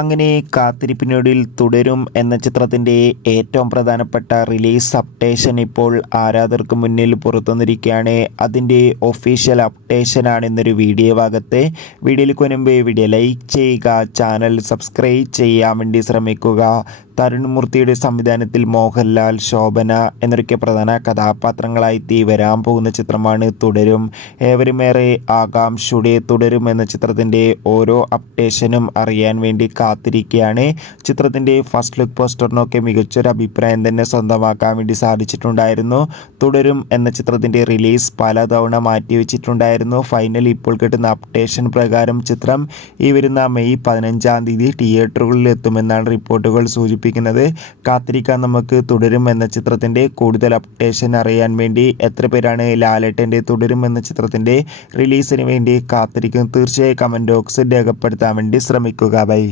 അങ്ങനെ കാത്തിരിപ്പിനൊടുവിൽ തുടരും എന്ന ചിത്രത്തിൻ്റെ ഏറ്റവും പ്രധാനപ്പെട്ട റിലീസ് അപ്ഡേഷൻ ഇപ്പോൾ ആരാധകർക്ക് മുന്നിൽ പുറത്തുവന്നിരിക്കുകയാണ്. അതിൻ്റെ ഒഫീഷ്യൽ അപ്ഡേഷനാണ് ഇന്നൊരു വീഡിയോ ഭാഗത്ത്. വീഡിയോയിലേക്ക് മുൻപ് വീഡിയോ ലൈക്ക് ചെയ്യുക, ചാനൽ സബ്സ്ക്രൈബ് ചെയ്യാൻ വേണ്ടി ശ്രമിക്കുക. തരുൺ മൂർത്തിയുടെ സംവിധാനത്തിൽ മോഹൻലാൽ, ശോഭന എന്നൊക്കെ പ്രധാന കഥാപാത്രങ്ങളായി വരാൻ പോകുന്ന ചിത്രമാണ് തുടരും. ഏവരുമേറെ ആകാംക്ഷയോടെ തുടരും എന്ന ചിത്രത്തിൻ്റെ ഓരോ അപ്ഡേഷനും അറിയാൻ വേണ്ടി കാത്തിരിക്കുകയാണ്. ചിത്രത്തിൻ്റെ ഫസ്റ്റ് ലുക്ക് പോസ്റ്ററിനൊക്കെ മികച്ചൊരു അഭിപ്രായം തന്നെ സ്വന്തമാക്കാൻ വേണ്ടി സാധിച്ചിട്ടുണ്ടായിരുന്നു. തുടരും എന്ന ചിത്രത്തിൻ്റെ റിലീസ് പലതവണ മാറ്റിവെച്ചിട്ടുണ്ടായിരുന്നു. ഫൈനലി ഇപ്പോൾ കിട്ടുന്ന അപ്ഡേഷൻ പ്രകാരം ചിത്രം ഈ വരുന്ന മെയ് 15-ാം തീയതി തിയേറ്ററുകളിൽ എത്തുമെന്നാണ് റിപ്പോർട്ടുകൾ സൂചിപ്പിക്കുന്നത്. കാത്തിരിക്കാൻ നമുക്ക്. തുടരും എന്ന ചിത്രത്തിൻ്റെ കൂടുതൽ അപ്ഡേഷൻ അറിയാൻ വേണ്ടി എത്ര പേരാണ് ലാലേട്ടൻ്റെ തുടരും എന്ന ചിത്രത്തിൻ്റെ റിലീസിന് വേണ്ടി കാത്തിരിക്കുന്നത്? തീർച്ചയായും കമൻറ്റ് ബോക്സിൽ രേഖപ്പെടുത്താൻ വേണ്ടി ശ്രമിക്കുക. ബൈ.